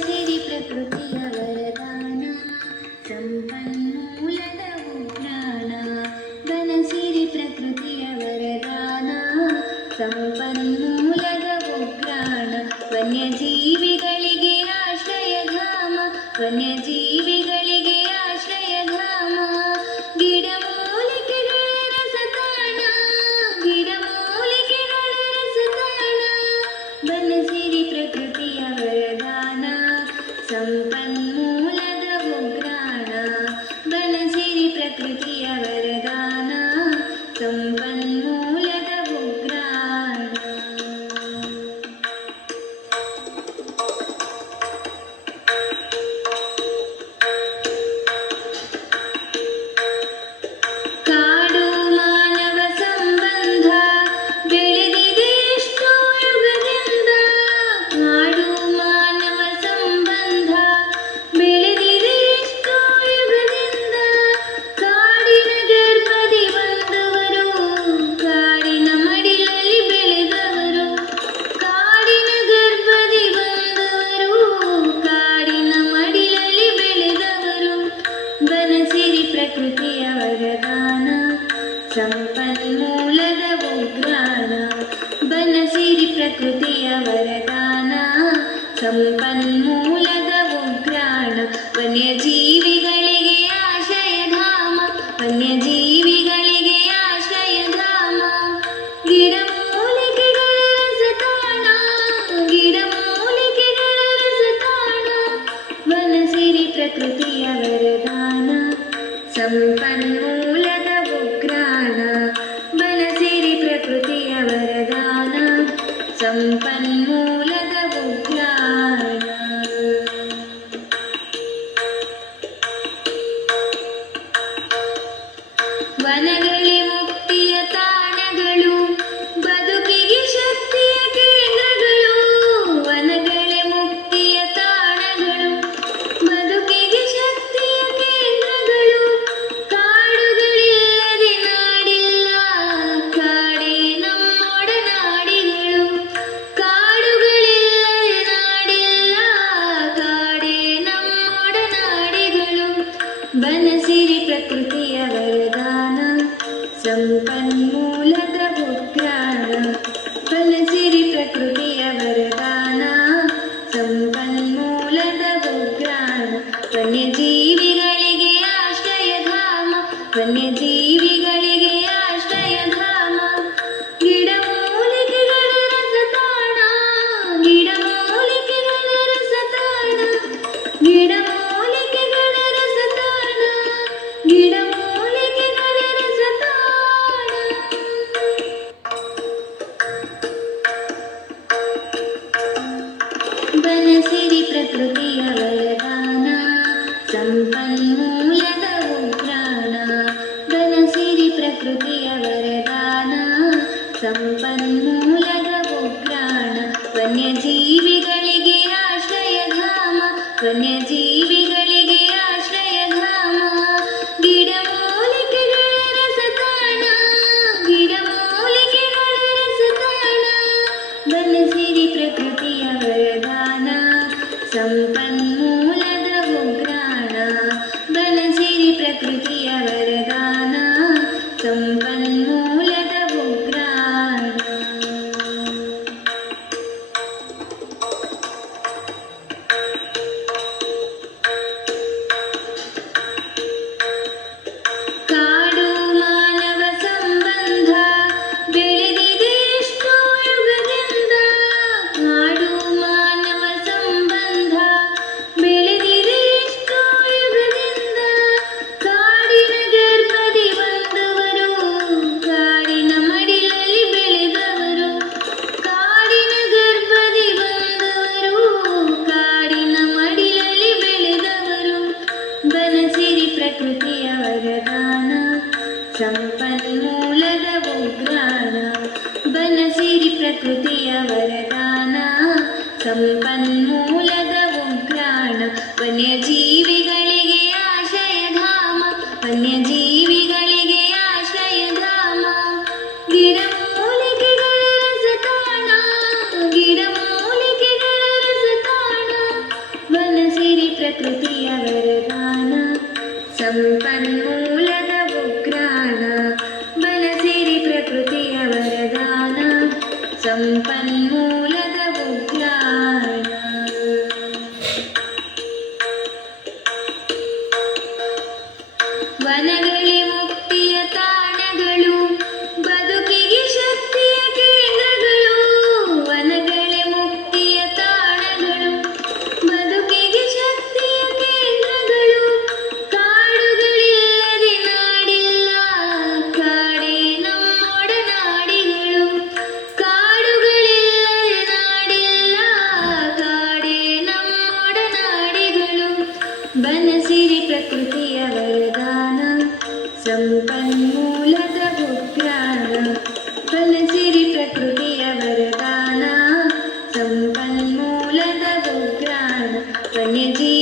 ಸಿರಿ ಪ್ರಕೃತಿಯ ವರದಾನ ಸಂಪನ್ಮೂಲದ ಉಗ್ರಾಣ ಬನಸಿರಿ ಪ್ರಕೃತಿಯ ವರದಾನ ಸಂಪನ್ಮೂಲದ ಉಗ್ರಾಣ ವನ್ಯಜೀವಿಗಳಿಗೆ ಆಶ್ರಯಧಾಮ ವನ್ಯಜೀವಿಗಳಿಗೆ ಆಶ್ರಯಧಾಮ ಗಿಡಮೂಲಿಕೆಗಳ ರಸತಾಣ ಗಿಡಮೂಲಿಕೆಗಳ ರಸತಾಣ ಬನಸಿರಿ ಪ್ರಕೃತಿಯ ವರದಾನ ಸಂಪನ್ಮೂಲದ ಉಗ್ರಾಣ ಬನಸಿರಿ ಪ್ರಕೃತಿಯ ವರದಾನ ಸಂಪನ್ಮೂಲದ ಉಗ್ರಾಣ ಕಾಡು ಮಾನವ ಸಂಬಂಧ ಬೆಳೆದಿದೆ ಎಷ್ಟೋ ಯುಗದಿಂದ ಕಾಡು ಮಾನವ ಸಂಬಂಧ ಬೆಳೆದಿದೆ ಎಷ್ಟೋ ಯುಗದಿಂದ ಕಾಡಿನ ಗರ್ಭದಿ ಬಂದವರು ಕಾಡಿನ ಮಡಿಲಲ್ಲಿ ಬೆಳೆದವರು ಕಾಡಿನ ಗರ್ಭದಿ ಬಂದವರು ಕಾಡಿನ ಮಡಿಲಲ್ಲಿ ಬೆಳೆದವರು ಬನಸಿರಿ ಪ್ರಕೃತಿಯ ವರದಾನ ಸಂಪನ್ಮೂಲದ ಉಗ್ರಾಣ ಬನಸಿರಿ ಪ್ರಕೃತಿಯ ವರದಾನ ಸಂಪನ್ಮೂಲದ ಉಗ್ರಾಣ ವನ್ಯಜೀವಿಗಳಿಗೆ ಆಶ್ರಯಧಾಮ ವನ್ಯಜೀವಿಗಳಿಗೆ ಆಶ್ರಯಧಾಮ ಗಿಡಮೂಲಿಕೆಗಳ ರಸತಾಣ ಗಿಡಮೂಲಿಕೆಗಳ ರಸತಾಣ ಬನಸಿರಿ ಪ್ರಕೃತಿಯ ವರದಾನ ಸಂಪನ್ಮೂಲದ ಉಗ್ರಾಣ ಬನಸಿರಿ ಪ್ರಕೃತಿಯ ವರದಾನ ಸಂಪನ್ಮೂಲದ ಉಗ್ರಾಣ ವನಗಳೇ ಮುಕ್ತಿಯ ತಾಣಗಳು ಬದುಕಿಗೆ ಶಕ್ತಿಯ ಕೇಂದ್ರಗಳು ವನಗಳೇ ಮುಕ್ತಿಯ ತಾಣಗಳು ಬದುಕಿಗೆ ಶಕ್ತಿಯ ಕೇಂದ್ರಗಳು ಕಾಡುಗಳಿಲ್ಲದೆ ನಾಡಿಲ್ಲ ಕಾಡೇ ನಮ್ಮೊಡನಾಡಿಗಳು ಕಾಡುಗಳಿಲ್ಲದೆ ನಾಡಿಲ್ಲ ಕಾಡೇ ನಮ್ಮೊಡನಾಡಿಗಳು ಬನಸಿರಿ ಪ್ರಕೃತಿಯ ವರದಾನ ಸಂಪನ್ಮೂಲದ ಉಗ್ರಾಣ ಬನಸಿರಿ ಪ್ರಕೃತಿಯ ವರದಾನ ಸಂಪನ್ಮೂಲದ ಉಗ್ರಾಣ ವನ್ಯಜೀವಿಗಳಿಗೆ ಆಶ್ರಯಧಾಮ ವನ್ಯಜೀವಿಗಳಿಗೆ ಆಶ್ರಯಧಾಮ ಗಿಡಮೂಲಿಕೆಗಳ ರಸತಾಣ ಗಿಡಮೂಲಿಕೆಗಳ ರಸತಾಣ ಗಿಡಮೂಲಿಕೆಗಳ ರಸತಾಣ ಗಿಡಮೂಲಿಕೆಗಳ ರಸತಾಣ ಬನಸಿರಿ ಪ್ರಕೃತಿಯ ವರದಾನ ಸಂಪನ್ಮೂಲದ ಉಗ್ರಾಣ ಬನಸಿರಿ ಪ್ರಕೃತಿಯ ವರದಾನ ಸಂಪನ್ಮೂಲದ ಉಗ್ರಾಣ ವನ್ಯಜೀವಿಗಳಿಗೆ ಆಶ್ರಯಧಾಮ ವನ್ಯಜೀವಿಗಳಿಗೆ ಆಶ್ರಯಧಾಮ ಗಿಡಮೂಲಿಕೆಗಳ ರಸತಾಣ ಗಿಡಮೂಲಿಕೆಗಳ ರಸತಾಣ ಬನಸಿರಿ ಪ್ರಕೃತಿಯ ವರದಾನ ಸಂಪನ್ಮೂಲದ ಉಗ್ರಾಣ ಬನಸಿರಿ ಪ್ರಕೃತಿಯ ವರದಾನ ಸಂಪನ್ಮೂಲದ ಉಗ್ರಾಣ ಕಾಡು ಮಾನವ ಸಂಬಂಧ ಬೆಳೆದಿದೆ ಎಷ್ಟೋ ಯುಗದಿಂದ ಕಾಡು ಮಾನವ ಸಂಬಂಧ ಬೆಳೆದಿದೆ ಎಷ್ಟೋ ಯುಗದಿಂದ ಕಾಡಿನ ಗರ್ಭದಿ ಬಂದವರು ಕಾಡಿನ ಮಡಿಲಲ್ಲಿ ಬೆಳೆದವರು ಕಾಡಿನ ಗರ್ಭದಿ ಬಂದವರು ಕಾಡಿನ ಮಡಿಲಲ್ಲಿ ಬೆಳೆದವರು ಬನಸಿರಿ ಪ್ರಕೃತಿಯ ವರದಾನ ಸಂಪನ್ಮೂಲದ ಉಗ್ರಾಣ ಬನಸಿರಿ ಪ್ರಕೃತಿಯ ವರದಾನ ಸಂಪನ್ಮೂಲದ ಉಗ್ರಾಣ ವನ್ಯಜೀವಿಗಳಿಗೆ ಆಶ್ರಯಧಾಮ ವನ್ಯಜೀವಿಗಳಿಗೆ ಆಶ್ರಯಧಾಮ ಗಿಡಮೂಲಿಕೆಗಳ ರಸತಾಣ ಗಿಡಮೂಲಿಕೆಗಳ ರಸತಾಣ ಸಂಪನ್ಮೂಲದ ಉಗ್ರಾಣ ಬನಸಿರಿ ಪ್ರಕೃತಿಯ ವರದಾನ ಸಂಪನ್ಮೂಲದ ಉಗ್ರಾಣ ವನಗಳೇ ಮುಕ್ತಿಯ ತಾಣಗಳು ಬದುಕಿಗೆ ಶಕ್ತಿಯ ಕೇಂದ್ರಗಳು ವನಗಳೇ ಮುಕ್ತಿಯ ತಾಣಗಳು ಬದುಕಿಗೆ ಶಕ್ತಿಯ ಕೇಂದ್ರಗಳು ಕಾಡುಗಳಿಲ್ಲದೆ ನಾಡಿಲ್ಲ ಕಾಡೇ ನಮ್ಮೊಡನಾಡಿಗಳು ಕಾಡುಗಳಿಲ್ಲದೆ ನಾಡಿಲ್ಲ ಕಾಡೇ ನಮ್ಮೊಡನಾಡಿಗಳು ಬನಸಿರಿ ಪ್ರಕೃತಿಯ ವರದಾನ ಸಂಪನ್ಮೂಲದ ಉಗ್ರಾಣ ಬನಸಿರಿ ಪ್ರಕೃತಿಯ ವರದಾನ ಸಂಪನ್ಮೂಲದ ಉಗ್ರಾಣ ವನ್ಯಜೀವಿ